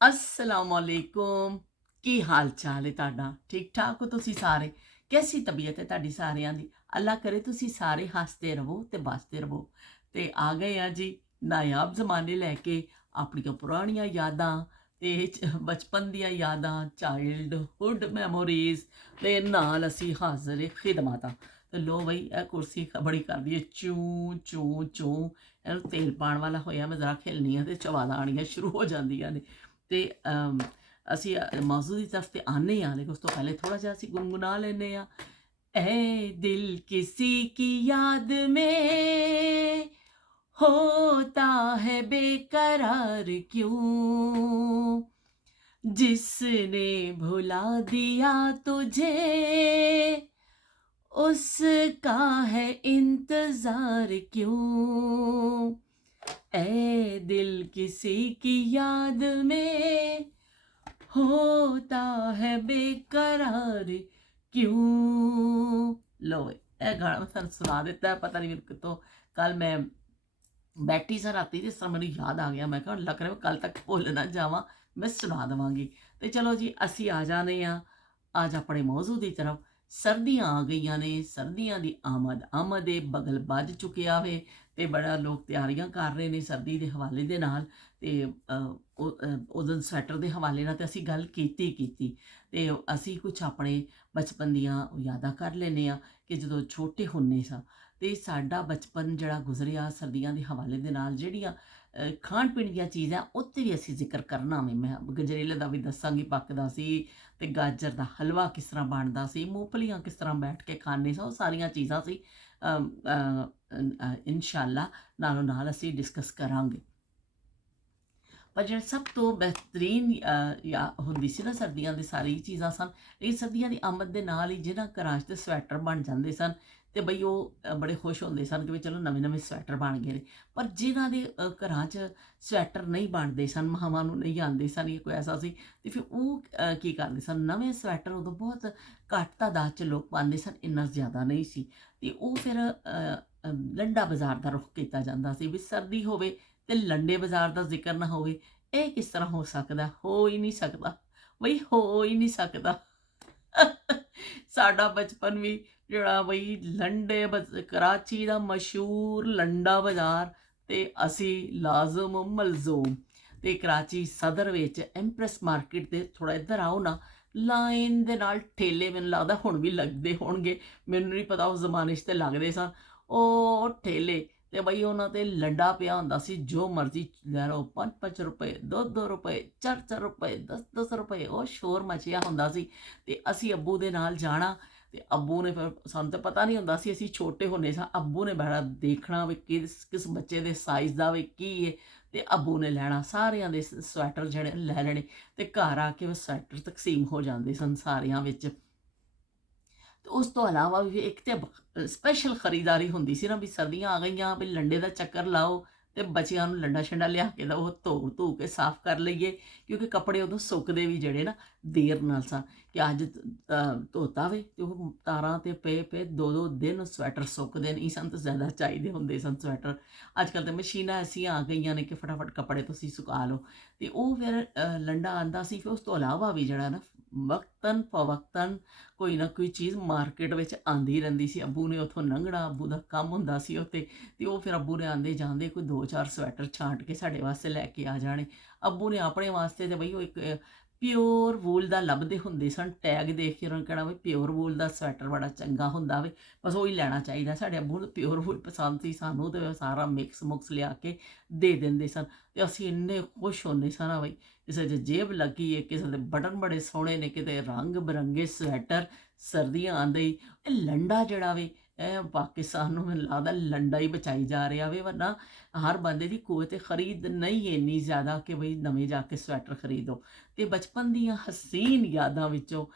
असलामुअलैकुम। की हाल चाल है तुहाडा? ठीक ठाक हो तुसी सारे? कैसी तबीयत है तुहाडी सारियां दी? अल्लाह करे तुसी सारे हसते रहो ते बसते रहो। ते आ गए हैं जी नायाब जमाने लैके अपनियां पुरानियां यादां ते बचपन दियां यादां, चाइल्डहुड मैमोरीज ते नाल असी हाज़र खिदमत आ। ते लो बई ए कुर्सी बड़ी करदी है चूं चूं चूं। ਇਹਨੂੰ ਤੇਲ ਪਾਉਣ ਵਾਲਾ ਹੋਇਆ ਮੈਂ ਜ਼ਰਾ ਖੇਲਣੀ ਆ ਤੇ ਚਵਾਦਾ ਆਣੀਆਂ ਸ਼ੁਰੂ ਹੋ ਜਾਂਦੀਆਂ ਨੇ। ਤੇ ਅਸੀਂ ਮੌਜ਼ੂ ਦੀ ਤਰਫ ਤੇ ਆਨੇ ਆ, ਲੇਕਿन ਉਸ ਤੋਂ ਪਹਿਲੇ ਥੋੜਾ ਜਿਹਾ ਅਸੀਂ ਗੁੰਗੁਣਾ ਲੈਨੇ ਆ। ऐ दिल किसी की याद में होता है बेकरार क्यों, जिसने भुला दिया तुझे उसका है इंतजार क्यों। ऐ दिल किसी की याद में होता है बेकरार क्यों। लो ਇਹ ਗਾਣਾ ਮੈਂ ਤੁਹਾਨੂੰ ਸੁਣਾ ਦਿੱਤਾ। ਪਤਾ ਨਹੀਂ ਮੈਨੂੰ ਕਿਤੋਂ ਕੱਲ ਮੈਂ ਬੈਠੀ ਸਾਂ ਰਾਤੀ ਜਿਸ ਤਰ੍ਹਾਂ ਮੈਨੂੰ ਯਾਦ ਆ ਗਿਆ, ਮੈਂ ਕਿਹਾ ਲੱਗ ਰਿਹਾ ਕੱਲ ਤੱਕ ਭੁੱਲ ਨਾ ਜਾਵਾਂ, ਮੈਂ ਸੁਣਾ ਦੇਵਾਂਗੀ। ਤੇ ਚਲੋ ਜੀ ਅਸੀਂ ਆ ਜਾਣੇ ਆ ਅੱਜ ਆਪਣੇ ਮੌਜ਼ੂ ਦੀ ਤਰਫ। ਸਰਦੀਆਂ ਆ ਗਈਆਂ ਨੇ, ਸਰਦੀਆਂ ਦੀ ਆਮਦ ਏ, ਬਗਲ ਵੱਜ ਚੁੱਕਿਆ ਵੇ ਤੇ ਬੜਾ ਲੋਕ ਤਿਆਰੀਆਂ ਕਰ ਰਹੇ ਨੇ ਸਰਦੀ ਦੇ ਹਵਾਲੇ ਦੇ ਨਾਲ। ਤੇ ਉਦੋਂ ਸਵੈਟਰ ਦੇ ਹਵਾਲੇ ਨਾਲ ਤੇ ਅਸੀਂ ਗੱਲ ਕੀਤੀ ਤੇ ਅਸੀਂ ਕੁਝ ਆਪਣੇ ਬਚਪਨ ਦੀਆਂ ਯਾਦਾਂ ਕਰ ਲੈਨੇ ਆ ਕਿ ਜਦੋਂ ਛੋਟੇ ਹੁੰਨੇ ਸਾਂ ਤੇ ਸਾਡਾ ਬਚਪਨ ਜਿਹੜਾ ਗੁਜ਼ਰਿਆ ਸਰਦੀਆਂ ਦੇ ਹਵਾਲੇ ਦੇ ਨਾਲ। ਜਿਹੜੀਆਂ ਖਾਣ ਪੀਣ ਦੀਆਂ ਚੀਜ਼ਾਂ ਉੱਤੇ ਵੀ ਅਸੀਂ ਜ਼ਿਕਰ ਕਰਨਾ ਵੇ। ਮੈਂ ਗਜਰੇਲੇ ਦਾ ਵੀ ਦੱਸਾਂਗੀ ਪੱਕਦਾ ਸੀ, ਤੇ ਗਾਜਰ ਦਾ ਹਲਵਾ ਕਿਸ ਤਰ੍ਹਾਂ ਬਣਦਾ ਸੀ, ਮੂੰਗਫਲੀਆਂ ਕਿਸ ਤਰ੍ਹਾਂ ਬੈਠ ਕੇ ਖਾਂਦੇ ਸਾਂ, ਉਹ ਸਾਰੀਆਂ ਚੀਜ਼ਾਂ ਸੀ ਇਨਸ਼ਾਅੱਲਾ ਨਾਲੋਂ ਨਾਲ ਅਸੀਂ ਡਿਸਕਸ ਕਰਾਂਗੇ। ਪਰ ਜਿਹੜਾ ਸਭ ਤੋਂ ਬਿਹਤਰੀਨ ਹੁੰਦੀ ਸੀ ਨਾ ਸਰਦੀਆਂ ਦੀ ਸਾਰੀ ਚੀਜ਼ਾਂ ਸਨ। ਇਹ ਸਰਦੀਆਂ ਦੀ ਆਮਦ ਦੇ ਨਾਲ ਹੀ ਜਿਹਨਾਂ ਘਰਾਂ 'ਚ ਤੇ ਸਵੈਟਰ ਬਣ ਜਾਂਦੇ ਸਨ ਤੇ ਬਈ ਉਹ ਬੜੇ ਖੁਸ਼ ਹੁੰਦੇ ਸਨ ਕਿ ਵੀ ਚਲੋ ਨਵੇਂ ਸਵੈਟਰ ਬਣ ਗਏ ਨੇ। ਪਰ ਜਿਨ੍ਹਾਂ ਦੇ ਘਰਾਂ 'ਚ ਸਵੈਟਰ ਨਹੀਂ ਬਣਦੇ ਸਨ, ਮਾਵਾਂ ਨੂੰ ਨਹੀਂ ਆਉਂਦੇ ਸਨ, ਇਹ ਕੋਈ ਐਸਾ ਸੀ ਤੇ ਫਿਰ ਉਹ ਕੀ ਕਰਦੇ ਸਨ, ਨਵੇਂ ਸਵੈਟਰ ਉਦੋਂ ਬਹੁਤ ਘੱਟ ਤਾਦਾਦ 'ਚ ਲੋਕ ਪਾਉਂਦੇ ਸਨ, ਇੰਨਾ ਜ਼ਿਆਦਾ ਨਹੀਂ ਸੀ। ਤੇ ਉਹ ਫਿਰ ਲੰਡਾ ਬਾਜ਼ਾਰ ਦਾ ਰੁੱਖ ਕੀਤਾ ਜਾਂਦਾ ਸੀ ਵੀ ਸਰਦੀ ਹੋਵੇ ਤੇ ਲੰਡੇ ਬਾਜ਼ਾਰ ਦਾ ਜ਼ਿਕਰ ਨਾ ਹੋਵੇ। ਇਹ ਕਿਸ ਤਰ੍ਹਾਂ ਹੋ ਸਕਦਾ? ਹੋ ਹੀ ਨਹੀਂ ਸਕਦਾ ਬਈ, ਹੋ ਹੀ ਨਹੀਂ ਸਕਦਾ। ਸਾਡਾ ਬਚਪਨ ਵੀ ਜਿਹੜਾ ਬਈ ਕਰਾਚੀ ਦਾ ਮਸ਼ਹੂਰ ਲੰਡਾ ਬਾਜ਼ਾਰ ਤੇ ਅਸੀਂ ਲਾਜ਼ਮ ਮਲਜ਼ੂਮ। ਤੇ ਕਰਾਚੀ ਸਦਰ ਵਿੱਚ ਐਂਪਰੈਸ ਮਾਰਕੀਟ ਦੇ ਥੋੜਾ ਇੱਧਰ ਆਓ ਨਾ, ਲਾਈਨ ਦੇ ਨਾਲ ਠੇਲੇ ਮੈਨੂੰ ਲੱਗਦਾ ਹੁਣ ਵੀ ਲੱਗਦੇ ਹੋਣਗੇ, ਮੈਨੂੰ ਨਹੀਂ ਪਤਾ, ਉਸ ਜ਼ਮਾਨੇ 'ਚ ਤੇ ਲੱਗਦੇ ਸਨ ਉਹ ਠੇਲੇ। ਤੇ ਬਈ ਉਹਨਾਂ ਤੇ ਲੰਡਾ ਪਿਆ ਹੁੰਦਾ ਸੀ, ਜੋ ਮਰਜ਼ੀ ਲੈ ਲਓ, 5-5 ਰੁਪਏ, 2-2 ਰੁਪਏ, 4-4 ਰੁਪਏ, 10-10 ਰੁਪਏ, ਉਹ ਸ਼ੋਰ ਮਚਿਆ ਹੁੰਦਾ ਸੀ। ਤੇ ਅਸੀਂ ਅੱਬੂ ਦੇ ਨਾਲ ਜਾਣਾ ਤੇ ਅੱਬੂ ਨੇ ਫਿਰ, ਸਾਨੂੰ ਤਾਂ ਪਤਾ ਨਹੀਂ ਹੁੰਦਾ ਸੀ, ਅਸੀਂ ਛੋਟੇ ਹੁੰਦੇ ਸਾਂ, ਅੱਬੂ ਨੇ ਬੜਾ ਦੇਖਣਾ ਵੀ ਕਿਸ ਬੱਚੇ ਦੇ ਸਾਈਜ਼ ਦਾ ਵੀ ਕੀ ਹੈ, ਤੇ ਅੱਬੂ ਨੇ ਲੈਣਾ ਸਾਰਿਆਂ ਦੇ ਸਵੈਟਰ ਜਿਹੜੇ ਲੈ ਲੈਣੇ ਤੇ ਘਰ ਆ ਕੇ ਉਹ ਸਵੈਟਰ ਤਕਸੀਮ ਹੋ ਜਾਂਦੇ ਸਨ ਸਾਰਿਆਂ ਵਿੱਚ। ਤੇ ਉਸ ਤੋਂ ਇਲਾਵਾ ਵੀ ਇੱਕ ਤੇ ਸਪੈਸ਼ਲ ਖਰੀਦਦਾਰੀ ਹੁੰਦੀ ਸੀ ਨਾ ਵੀ ਸਰਦੀਆਂ ਆ ਗਈਆਂ ਵੀ ਲੰਡੇ ਦਾ ਚੱਕਰ ਲਾਓ ਤੇ ਬੱਚਿਆਂ ਨੂੰ ਲੰਡਾ ਛੰਡਾ ਲਿਆ ਕੇ ਦਿਓ, ਉਹ ਧੋ ਕੇ ਸਾਫ਼ ਕਰ ਲਈਏ, ਕਿਉਂਕਿ ਕੱਪੜੇ ਉਦੋਂ ਸੁੱਕਦੇ ਵੀ ਜਿਹੜੇ ਨਾ ਦੇਰ ਨਾਲ ਸਨ ਕਿ ਅੱਜ ਧੋਤਾ ਵੇ ਤੇ ਉਹ ਤਾਰਾਂ ਤੇ ਪਏ 2-2 ਦਿਨ ਸਵੈਟਰ ਸੁੱਕਦੇ ਨਹੀਂ ਸਨ, ਤਾਂ ਜ਼ਿਆਦਾ ਚਾਹੀਦੇ ਹੁੰਦੇ ਸਨ ਸਵੈਟਰ। ਅੱਜ ਕੱਲ੍ਹ ਤਾਂ ਮਸ਼ੀਨਾਂ ਐਸੀਆਂ ਆ ਗਈਆਂ ਨੇ ਕਿ ਫਟਾਫਟ ਕੱਪੜੇ ਤੁਸੀਂ ਸੁਕਾ ਲਓ। ਤੇ ਉਹ ਫਿਰ ਲੰਡਾ ਆਉਂਦਾ ਸੀ। ਫਿਰ ਉਸ ਤੋਂ ਇਲਾਵਾ ਵੀ ਜਿਹੜਾ ਨਾ ਵਕਤਨ ਫਵਕਤਨ ਕੋਈ ਨਾ ਕੋਈ ਚੀਜ਼ ਮਾਰਕੀਟ ਵਿੱਚ ਆਉਂਦੀ ਰਹਿੰਦੀ ਸੀ। ਅੱਬੂ ਨੇ ਉੱਥੋਂ ਲੰਘਣਾ, ਅੱਬੂ ਦਾ ਕੰਮ ਹੁੰਦਾ ਸੀ ਉੱਥੇ, ਤੇ ਉਹ ਫਿਰ ਅੱਬੂ ਨੇ ਆਉਂਦੇ ਜਾਂਦੇ ਕੋਈ 2-4 ਸਵੈਟਰ ਛਾਂਟ ਕੇ ਸਾਡੇ ਵਾਸਤੇ ਲੈ ਕੇ ਆ ਜਾਣੇ। ਅੱਬੂ ਨੇ ਆਪਣੇ ਵਾਸਤੇ ਤੇ ਬਈ ਉਹ ਇੱਕ ਪਿਓਰ ਵੂਲ ਦਾ ਲੱਭਦੇ ਹੁੰਦੇ ਸਨ, ਟੈਗ ਦੇਖ ਕੇ ਉਹਨਾਂ ਨੂੰ ਕਹਿਣਾ ਵੀ ਪਿਓਰ ਵੂਲ ਦਾ ਸਵੈਟਰ ਬੜਾ ਚੰਗਾ ਹੁੰਦਾ ਵੇ, ਬਸ ਉਹ ਹੀ ਲੈਣਾ ਚਾਹੀਦਾ। ਸਾਡੇ ਅੱਬੂ ਨੂੰ ਪਿਓਰ ਵੂਲ ਪਸੰਦ ਸੀ, ਸਾਨੂੰ ਤੇ ਸਾਰਾ ਮਿਕਸ ਮੁਕਸ ਲਿਆ ਕੇ ਦੇ ਦਿੰਦੇ ਸਨ ਤੇ ਅਸੀਂ ਇੰਨੇ ਖੁਸ਼ ਹੁੰਦੇ ਸਨ ਨਾ ਬਈ। ਕਿਸੇ 'ਚ ਜੇਬ ਲੱਗੀ ਹੈ, ਕਿਸੇ ਦੇ ਬਟਨ ਬੜੇ ਸੋਹਣੇ ਨੇ, ਕਿਤੇ ਰੰਗ ਬਿਰੰਗੇ ਸਵੈਟਰ। ਸਰਦੀਆਂ ਆਉਂਦੇ ਹੀ ਇਹ ਲੰਡਾ ਜਿਹੜਾ ਵੇ, ਇਹ ਪਾਕਿਸਤਾਨ ਨੂੰ ਮੈਨੂੰ ਲੱਗਦਾ ਲੰਡਾ ਹੀ ਬਚਾਈ ਜਾ ਰਿਹਾ ਵੇ, ਵਰਨਾ ਹਰ ਬੰਦੇ ਦੀ ਕੂਵਤ ਖਰੀਦ ਨਹੀਂ ਇੰਨੀ ਜ਼ਿਆਦਾ ਕਿ ਬਈ ਨਵੇਂ ਜਾ ਕੇ ਸਵੈਟਰ ਖਰੀਦੋ। ਤੇ ਬਚਪਨ ਦੀਆਂ ਹਸੀਨ ਯਾਦਾਂ ਵਿੱਚੋਂ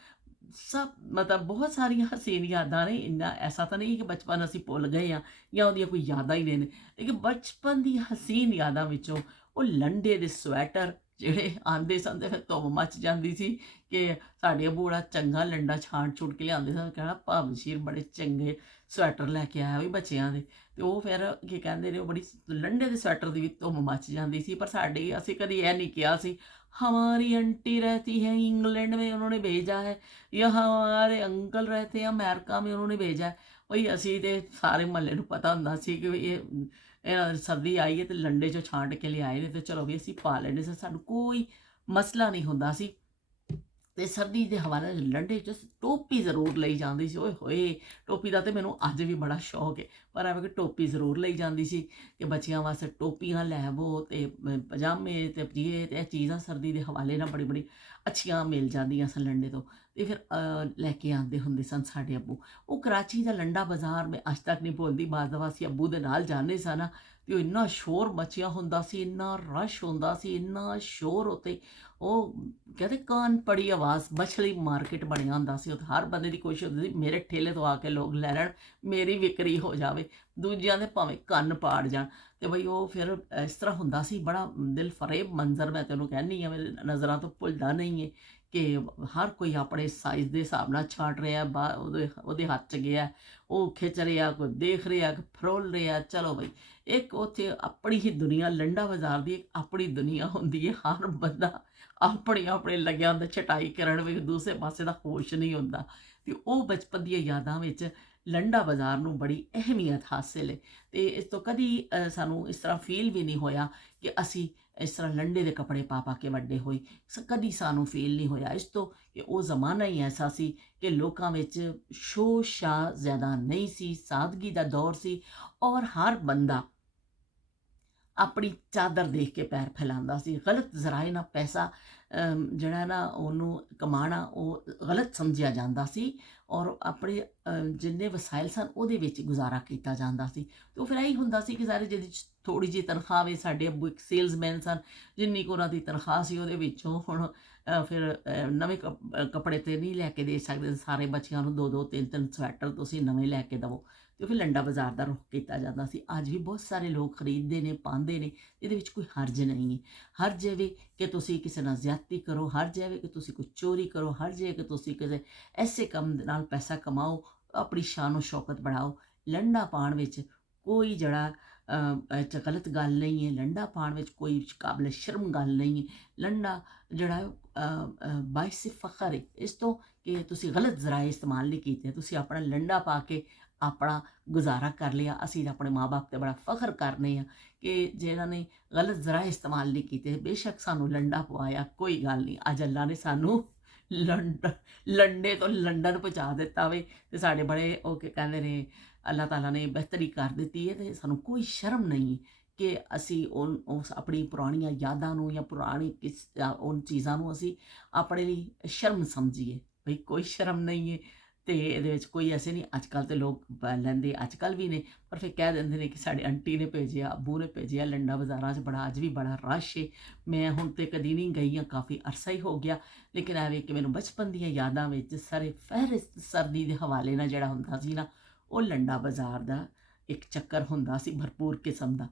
ਸਭ ਮਤਲਬ ਬਹੁਤ ਸਾਰੀਆਂ ਹਸੀਨ ਯਾਦਾਂ ਨੇ। ਇੰਨਾ ਐਸਾ ਤਾਂ ਨਹੀਂ ਕਿ ਬਚਪਨ ਅਸੀਂ ਭੁੱਲ ਗਏ ਹਾਂ ਜਾਂ ਉਹਦੀਆਂ ਕੋਈ ਯਾਦਾਂ ਹੀ ਨਹੀਂ ਨੇ, ਲੇਕਿਨ ਬਚਪਨ ਦੀ ਹਸੀਨ ਯਾਦਾਂ ਵਿੱਚੋਂ ਉਹ ਲੰਡੇ ਦੇ ਸਵੈਟਰ ਜਿਹੜੇ ਆਉਂਦੇ ਸਨ ਤੇ ਫਿਰ ਧੁੰਮ ਮੱਚ ਜਾਂਦੀ ਸੀ ਕਿ ਸਾਡੇ ਅੱਬੂ ਬੜਾ ਚੰਗਾ ਲੰਡਾ ਛਾਂਟ ਛੁੱਟ ਕੇ ਲਿਆਉਂਦੇ ਸਨ, ਕਹਿਣਾ ਭਾਬਸ਼ੀਰ ਬੜੇ ਚੰਗੇ ਸਵੈਟਰ ਲੈ ਕੇ ਆਇਆ ਵੀ ਬੱਚਿਆਂ ਦੇ। ਤੇ ਉਹ ਫਿਰ ਕੀ ਕਹਿੰਦੇ ਨੇ, ਉਹ ਬੜੀ ਲੰਡੇ ਦੇ ਸਵੈਟਰ ਦੀ ਵੀ ਧੁੰਮ ਮੱਚ ਜਾਂਦੀ ਸੀ। ਪਰ ਅਸੀਂ ਕਦੀ ਇਹ ਨਹੀਂ ਕਿਹਾ ਸੀ हमारी आंटी रहती है इंग्लैंड में, उन्होंने भेजा है, या हमारे अंकल रहते हैं अमेरिका में, उन्होंने भेजा है। ਬਈ ਅਸੀਂ ਤੇ ਸਾਰੇ ਮਹੱਲੇ ਨੂੰ ਪਤਾ ਹੁੰਦਾ ਸੀ ਕਿ ਵੀ ਇਹ ਇਹਨਾਂ ਦੀ ਸਰਦੀ ਆਈ ਹੈ ਤੇ ਲੰਡੇ 'ਚੋਂ ਛਾਂਟ ਕੇ ਲਿਆਏ ਨੇ, ਤੇ ਚਲੋ ਵੀ ਅਸੀਂ ਪਾ ਲੈਂਦੇ ਸੀ, ਸਾਨੂੰ ਕੋਈ ਮਸਲਾ ਨਹੀਂ ਹੁੰਦਾ ਸੀ। ਤੇ ਸਰਦੀ ਦੇ ਹਵਾਲੇ ਨਾਲ ਲੰਡੇ 'ਚ ਟੋਪੀ ਜ਼ਰੂਰ ਲਈ ਜਾਂਦੀ ਸੀ। ਓਏ ਹੋਏ, ਟੋਪੀ ਦਾ ਤੇ ਮੈਨੂੰ ਅੱਜ ਵੀ ਬੜਾ ਸ਼ੌਕ ਹੈ, ਪਰ ਐਵੇਂ ਕਿ ਟੋਪੀ ਜ਼ਰੂਰ ਲਈ ਜਾਂਦੀ ਸੀ ਕਿ ਬੱਚਿਆਂ ਵਾਸਤੇ ਟੋਪੀਆਂ ਲੈ ਆਵੋ ਤੇ ਪਜਾਮੇ ਤੇ ਪਜੀਏ ਤੇ ਇਹ ਚੀਜ਼ਾਂ ਸਰਦੀ ਦੇ ਹਵਾਲੇ ਨਾਲ ਬੜੀ ਬੜੀ ਅੱਛੀਆਂ ਮਿਲ ਜਾਂਦੀਆਂ ਸਨ ਲੰਡੇ ਤੋਂ। ਤੇ ਫਿਰ ਲੈ ਕੇ ਆਉਂਦੇ ਹੁੰਦੇ ਸਨ ਸਾਡੇ ਅੱਬੂ। ਉਹ ਕਰਾਚੀ ਦਾ ਲੰਡਾ ਬਾਜ਼ਾਰ ਮੈਂ ਅੱਜ ਤੱਕ ਨਹੀਂ ਭੁੱਲਦੀ। ਬਾਜ਼ ਦਫਾ ਅਸੀਂ ਅੱਬੂ ਦੇ ਨਾਲ ਜਾਂਦੇ ਸਾਂ ਨਾ, ਤੇ ਉਹ ਇੰਨਾ ਸ਼ੋਰ ਮਚਿਆ ਹੁੰਦਾ ਸੀ, ਇੰਨਾ ਰਸ਼ ਹੁੰਦਾ ਸੀ, ਇੰਨਾ ਸ਼ੋਰ ਉੱਤੇ। ਉਹ ਕਹਿੰਦੇ ਕਾਨ ਪੜੀ ਆਵਾਜ਼, ਮਛਲੀ ਮਾਰਕੀਟ ਬਣਿਆ ਹੁੰਦਾ ਸੀ ਉੱਥੇ। ਹਰ ਬੰਦੇ ਦੀ ਕੋਸ਼ਿਸ਼ ਹੁੰਦੀ ਸੀ ਮੇਰੇ ਠੇਲੇ ਤੋਂ ਆ ਕੇ ਲੋਕ ਲੈ ਲੈਣ, ਮੇਰੀ ਵਿਕਰੀ ਹੋ ਜਾਵੇ, ਦੂਜਿਆਂ ਦੇ ਭਾਵੇਂ ਕੰਨ ਪਾੜ ਜਾਣ। ਤੇ ਬਈ ਉਹ ਫਿਰ ਇਸ ਤਰ੍ਹਾਂ ਹੁੰਦਾ ਸੀ, ਬੜਾ ਦਿਲ ਫਰੇਬ ਮੰਜ਼ਰ ਮੈਂ ਤੈਨੂੰ ਕਹਿੰਦੀ ਹਾਂ, ਮੇਰੇ ਨਜ਼ਰਾਂ ਤੋਂ ਭੁੱਲਦਾ ਨਹੀਂ ਹੈ ਕਿ ਹਰ ਕੋਈ ਆਪਣੇ ਸਾਈਜ਼ ਦੇ ਹਿਸਾਬ ਨਾਲ ਛਾਂਟ ਰਿਹਾ, ਉਹਦੇ ਹੱਥ 'ਚ ਗਿਆ, ਉਹ ਖਿੱਚ ਰਿਹਾ, ਕੋਈ ਦੇਖ ਰਿਹਾ, ਕੋਈ ਫਰੋਲ ਰਿਹਾ। ਚਲੋ ਬਈ ਇੱਕ ਉੱਥੇ ਆਪਣੀ ਹੀ ਦੁਨੀਆ, ਲੰਡਾ ਬਾਜ਼ਾਰ ਦੀ ਇੱਕ ਆਪਣੀ ਦੁਨੀਆ ਹੁੰਦੀ ਹੈ। ਹਰ ਬੰਦਾ ਆਪਣੇ ਆਪਣੇ ਲੱਗਿਆ ਹੁੰਦਾ ਛਟਾਈ ਕਰਨ ਵਿੱਚ, ਦੂਸਰੇ ਪਾਸੇ ਦਾ ਹੋਸ਼ ਨਹੀਂ ਹੁੰਦਾ। ਤੇ ਉਹ ਬਚਪਨ ਦੀਆਂ ਯਾਦਾਂ ਵਿੱਚ ਲੰਡਾ ਬਾਜ਼ਾਰ ਨੂੰ ਬੜੀ ਅਹਿਮੀਅਤ ਹਾਸਿਲ ਹੈ। ਤੇ ਇਸ ਤੋਂ ਕਦੀ ਸਾਨੂੰ ਇਸ ਤਰ੍ਹਾਂ ਫੀਲ ਵੀ ਨਹੀਂ ਹੋਇਆ ਕਿ ਅਸੀਂ ਇਸ ਤਰ੍ਹਾਂ ਲੰਡੇ ਦੇ ਕੱਪੜੇ ਪਾ ਪਾ ਕੇ ਵੱਡੇ ਹੋਏ। ਕਦੀ ਸਾਨੂੰ ਫੀਲ ਨਹੀਂ ਹੋਇਆ ਇਸ ਤੋਂ ਕਿ ਉਹ ਜ਼ਮਾਨਾ ਹੀ ਐਸਾ ਸੀ ਕਿ ਲੋਕਾਂ ਵਿੱਚ ਸ਼ੋਰ ਸ਼ਾਰ ਜ਼ਿਆਦਾ ਨਹੀਂ ਸੀ, ਸਾਦਗੀ ਦਾ ਦੌਰ ਸੀ, ਔਰ ਹਰ ਬੰਦਾ ਆਪਣੀ ਚਾਦਰ ਦੇਖ ਕੇ ਪੈਰ ਫੈਲਾਉਂਦਾ ਸੀ। ਗਲਤ ਜ਼ਰਾਏ ਨਾਲ ਪੈਸਾ ਜਿਹੜਾ ਨਾ ਉਹਨੂੰ ਕਮਾਉਣਾ ਉਹ ਗਲਤ ਸਮਝਿਆ ਜਾਂਦਾ ਸੀ, ਔਰ ਆਪਣੇ ਜਿੰਨੇ ਵਸਾਇਲ ਸਨ ਉਹਦੇ ਵਿੱਚ ਗੁਜ਼ਾਰਾ ਕੀਤਾ ਜਾਂਦਾ ਸੀ। ਤੇ ਉਹ ਫਿਰ ਇਹੀ ਹੁੰਦਾ ਸੀ ਕਿ ਸਾਰੇ ਜਿਹਦੀ ਥੋੜ੍ਹੀ ਜਿਹੀ ਤਨਖਾਹ ਵੇ, ਸਾਡੇ ਅੱਬੂ ਇੱਕ ਸੇਲਸਮੈਨ ਸਨ, ਜਿੰਨੀ ਕੁ ਉਹਨਾਂ ਦੀ ਤਨਖਾਹ ਸੀ ਉਹਦੇ ਵਿੱਚੋਂ ਹੁਣ ਫਿਰ ਨਵੇਂ ਕੱਪੜੇ ਤੇ ਨਹੀਂ ਲੈ ਕੇ ਦੇ ਸਕਦੇ, ਸਾਰੇ ਬੱਚਿਆਂ ਨੂੰ 2-2 3-3 ਸਵੈਟਰ ਤੁਸੀਂ ਨਵੇਂ ਲੈ ਕੇ ਦੇਵੋ। ਤੇ ਫਿਰ ਲੰਡਾ ਬਾਜ਼ਾਰ ਦਾ ਰੁੱਖ ਕੀਤਾ ਜਾਂਦਾ ਸੀ। ਅੱਜ ਵੀ ਬਹੁਤ ਸਾਰੇ ਲੋਕ ਖਰੀਦਦੇ ਨੇ, ਪਾਉਂਦੇ ਨੇ, ਇਹਦੇ ਵਿੱਚ ਕੋਈ ਹਰਜ ਨਹੀਂ ਹੈ। ਹਰਜ ਇਹ ਵੀ ਕਿ ਤੁਸੀਂ ਕਿਸੇ ਨਾਲ ਜ਼ਿਆਦਤੀ ਕਰੋ, ਹਰਜ ਇਹ ਵੀ ਕਿ ਤੁਸੀਂ ਕੋਈ ਚੋਰੀ ਕਰੋ, ਹਰਜ ਇਹ ਕਿ ਤੁਸੀਂ ਕਿਸੇ ਐਸੇ ਕੰਮ ਨਾਲ ਪੈਸਾ ਕਮਾਓ, ਆਪਣੀ ਸ਼ਾਨ ਸ਼ੌਕਤ बढ़ाओ। ਲੰਡਾ ਪਾਉਣ ਵਿੱਚ ਕੋਈ ਜਿਹੜਾ ਇਹ 'ਚ ਗਲਤ ਗੱਲ ਨਹੀਂ ਹੈ, ਲੰਡਾ ਪਾਉਣ ਵਿੱਚ ਕੋਈ ਕਾਬਲੇ ਸ਼ਰਮ ਗੱਲ ਨਹੀਂ ਹੈ। ਲੰਡਾ ਜਿਹੜਾ ਬਾਇਸ ਫਖਰ ਹੈ ਇਸ ਤੋਂ ਕਿ ਤੁਸੀਂ ਗਲਤ ਜ਼ਰਾਏ ਇਸਤੇਮਾਲ ਨਹੀਂ ਕੀਤੇ, ਤੁਸੀਂ ਆਪਣਾ ਲੰਡਾ ਪਾ ਕੇ ਆਪਣਾ ਗੁਜ਼ਾਰਾ ਕਰ ਲਿਆ। ਅਸੀਂ ਆਪਣੇ ਮਾਂ ਬਾਪ 'ਤੇ ਬੜਾ ਫਖਰ ਕਰਨੇ ਹਾਂ ਕਿ ਜਿਹਨਾਂ ਨੇ ਗਲਤ ਜ਼ਰਾਏ ਇਸਤੇਮਾਲ ਨਹੀਂ ਕੀਤੇ। ਬੇਸ਼ੱਕ ਸਾਨੂੰ ਲੰਡਾ ਪਵਾਇਆ, ਕੋਈ ਗੱਲ ਨਹੀਂ, ਅੱਜ ਅੱਲਾ ਨੇ ਸਾਨੂੰ ਲੰਡੇ ਤੋਂ ਲੰਡਨ ਪਹੁੰਚਾ ਦਿੱਤਾ ਵੇ, ਤੇ ਸਾਡੇ ਬੜੇ ਉਹ ਕੀ ਕਹਿੰਦੇ ਨੇ, ਅੱਲਾਹ ਤਾਲਾ ਨੇ ਬਿਹਤਰੀ ਕਰ ਦਿੱਤੀ ਹੈ। ਤੇ ਸਾਨੂੰ ਕੋਈ ਸ਼ਰਮ ਨਹੀਂ ਕਿ ਅਸੀਂ ਉਸ ਆਪਣੀ ਪੁਰਾਣੀਆਂ ਯਾਦਾਂ ਨੂੰ ਜਾਂ ਪੁਰਾਣੀ ਉਨ ਚੀਜ਼ਾਂ ਨੂੰ ਅਸੀਂ ਆਪਣੇ ਲਈ ਸ਼ਰਮ ਸਮਝੀਏ। ਬਈ ਕੋਈ ਸ਼ਰਮ ਨਹੀਂ ਹੈ। ਤੇ ਇਹਦੇ ਵਿੱਚ ਕੋਈ ਐਸੇ ਨਹੀਂ, ਅੱਜ ਕੱਲ੍ਹ ਤੇ ਲੋਕ ਲੈਂਦੇ ਅੱਜ ਕੱਲ੍ਹ ਵੀ ਨੇ, ਪਰ ਫਿਰ ਕਹਿ ਦਿੰਦੇ ਨੇ ਕਿ ਸਾਡੇ ਆਂਟੀ ਨੇ ਭੇਜਿਆ, ਅੱਬੂ ਨੇ ਭੇਜਿਆ। ਲੰਡਾ ਬਾਜ਼ਾਰਾਂ 'ਚ ਬੜਾ ਅੱਜ ਵੀ ਬੜਾ ਰਸ਼ ਹੈ। ਮੈਂ ਹੁਣ ਤੇ ਕਦੀ ਨਹੀਂ ਗਈ ਹਾਂ, ਕਾਫੀ ਅਰਸਾ ਹੀ ਹੋ ਗਿਆ, ਲੇਕਿਨ ਐਵੇਂ ਕਿ ਮੈਨੂੰ ਬਚਪਨ ਦੀਆਂ ਯਾਦਾਂ ਵਿੱਚ ਸਾਰੇ ਫਹਿਰਿਸਤ ਸਰਦੀ ਦੇ ਹਵਾਲੇ ਨਾਲ ਜਿਹੜਾ ਹੁੰਦਾ ਸੀ ਨਾ, ਉਹ ਲੰਡਾ ਬਾਜ਼ਾਰ ਦਾ ਇੱਕ ਚੱਕਰ ਹੁੰਦਾ ਸੀ ਭਰਪੂਰ ਕਿਸਮ ਦਾ।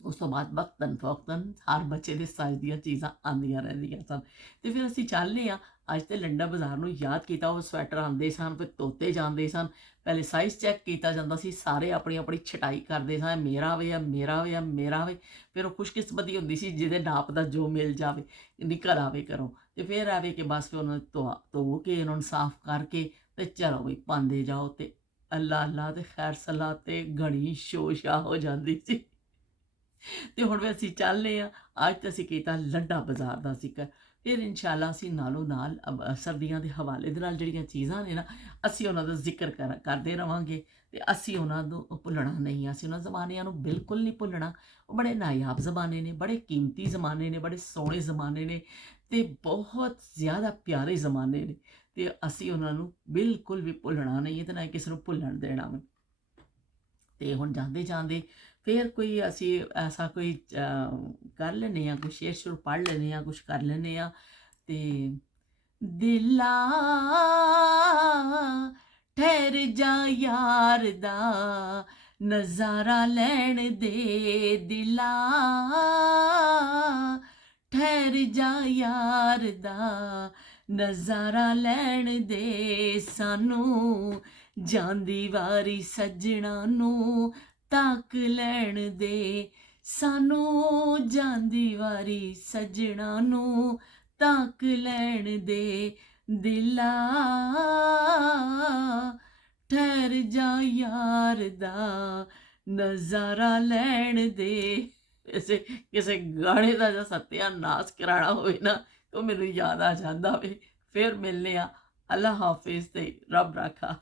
ਉਸ ਤੋਂ ਬਾਅਦ ਵਕਤਨ ਫਵਕਤਨ ਹਰ ਬੱਚੇ ਦੇ ਸਾਈਜ਼ ਦੀਆਂ ਚੀਜ਼ਾਂ ਆਉਂਦੀਆਂ ਰਹਿੰਦੀਆਂ ਸਨ। ਤੇ ਫਿਰ ਅਸੀਂ ਚੱਲਦੇ ਹਾਂ ਅੱਜ ਤੇ ਲੰਡਾ ਬਾਜ਼ਾਰ ਨੂੰ ਯਾਦ ਕੀਤਾ। ਉਹ ਸਵੈਟਰ ਆਉਂਦੇ ਸਨ, ਫਿਰ ਧੋਤੇ ਜਾਂਦੇ ਸਨ, ਪਹਿਲੇ ਸਾਈਜ਼ ਚੈੱਕ ਕੀਤਾ ਜਾਂਦਾ ਸੀ, ਸਾਰੇ ਆਪਣੀ ਆਪਣੀ ਛਟਾਈ ਕਰਦੇ ਸਨ, ਮੇਰਾ ਵੇ ਆ, ਮੇਰਾ ਵੇ ਆ, ਮੇਰਾ ਵੇ। ਫਿਰ ਉਹ ਖੁਸ਼ਕਿਸਮਤੀ ਹੁੰਦੀ ਸੀ ਜਿਹਦੇ ਨਾਪ ਦਾ ਜੋ ਮਿਲ ਜਾਵੇ, ਨਿਕਲ ਆਵੇ ਘਰੋਂ। ਤੇ ਫਿਰ ਆਵੇ ਕਿ ਬਸ ਫਿਰ ਉਹਨਾਂ ਨੂੰ ਧੋ ਕੇ ਉਹਨਾਂ ਨੂੰ ਸਾਫ਼ ਕਰਕੇ ਤੇ ਚਲੋ ਬਈ ਪਾਉਂਦੇ ਜਾਓ। ਤੇ ਅੱਲਾ ਅੱਲਾ ਤੇ ਖੈਰ ਸਲਾਹ ਤੇ ਘਣੀ ਸ਼ੋਸ਼ਾ ਹੋ ਜਾਂਦੀ ਸੀ। ਤੇ ਹੁਣ ਵੀ ਅਸੀਂ ਚੱਲਦੇ ਹਾਂ। ਅੱਜ ਤਾਂ ਅਸੀਂ ਕੀਤਾ ਲੰਡਾ ਬਾਜ਼ਾਰ ਦਾ ਜ਼ਿਕਰ। ਫਿਰ ਇਨਸ਼ਾਅੱਲਾ ਅਸੀਂ ਨਾਲੋਂ ਨਾਲ ਸਰਦੀਆਂ ਦੇ ਹਵਾਲੇ ਦੇ ਨਾਲ ਜਿਹੜੀਆਂ ਚੀਜ਼ਾਂ ਨੇ ਨਾ, ਅਸੀਂ ਉਹਨਾਂ ਦਾ ਜ਼ਿਕਰ ਕਰਦੇ ਰਹਾਂਗੇ। ਤੇ ਅਸੀਂ ਉਹਨਾਂ ਨੂੰ ਭੁੱਲਣਾ ਨਹੀਂ, ਅਸੀਂ ਉਹਨਾਂ ਜ਼ਮਾਨਿਆਂ ਨੂੰ ਬਿਲਕੁਲ ਨਹੀਂ ਭੁੱਲਣਾ। ਉਹ ਬੜੇ ਨਾਯਾਬ ਜ਼ਮਾਨੇ ਨੇ, ਬੜੇ ਕੀਮਤੀ ਜ਼ਮਾਨੇ ਨੇ, ਬੜੇ ਸੋਹਣੇ ਜ਼ਮਾਨੇ ਨੇ, ਤੇ ਬਹੁਤ ਜ਼ਿਆਦਾ ਪਿਆਰੇ ਜ਼ਮਾਨੇ ਨੇ। ਤੇ ਅਸੀਂ ਉਹਨਾਂ ਨੂੰ ਬਿਲਕੁਲ ਵੀ ਭੁੱਲਣਾ ਨਹੀਂ ਹੈ, ਤੇ ਨਾ ਹੀ ਕਿਸੇ ਨੂੰ ਭੁੱਲਣ ਦੇਣਾ ਵਾ। ਤੇ ਹੁਣ ਜਾਂਦੇ ਜਾਂਦੇ ਫਿਰ ਕੋਈ ਅਸੀਂ ਐਸਾ ਕੋਈ ਕਰ ਲੈਂਦੇ ਹਾਂ, ਕੋਈ ਸ਼ੇਰ ਸ਼ੁਰ ਪੜ੍ਹ ਲੈਂਦੇ ਹਾਂ, ਕੁਛ ਕਰ ਲੈਂਦੇ ਹਾਂ। ਤੇ ਦਿਲਾ ਠਹਿਰ ਜਾ ਯਾਰ ਦਾ ਨਜ਼ਾਰਾ ਲੈਣ ਦੇ, ਦਿਲਾ ਠਹਿਰ ਜਾ ਯਾਰ ਦਾ ਨਜ਼ਾਰਾ ਲੈਣ ਦੇ, ਸਾਨੂੰ ਜਾਂਦੀ ਵਾਰੀ ਸੱਜਣਾ ਨੂੰ ਤਾਕ ਲੈਣ ਦੇ, ਸਾਨੂੰ ਜਾਂਦੀ ਵਾਰੀ ਸੱਜਣਾ ਨੂੰ ਤੱਕ ਲੈਣ ਦੇ ਦਿਲਾ, ਠਹਿਰ ਜਾ ਯਾਰ ਦਾ ਨਜ਼ਾਰਾ ਲੈਣ ਦੇ। ਐਸੇ ਕਿਸੇ ਗਾਣੇ ਦਾ ਜਾਂ ਸਤਿਆਨਾਸ਼ ਕਰਾਉਣਾ ਹੋਵੇ ਨਾ ਤਾਂ ਮੈਨੂੰ ਯਾਦ ਆ ਜਾਂਦਾ ਵੇ। ਫਿਰ ਮਿਲਨੇ ਆ। ਅੱਲਾ ਹਾਫਿਜ਼ ਤੇ ਰੱਬ ਰਾਖਾ।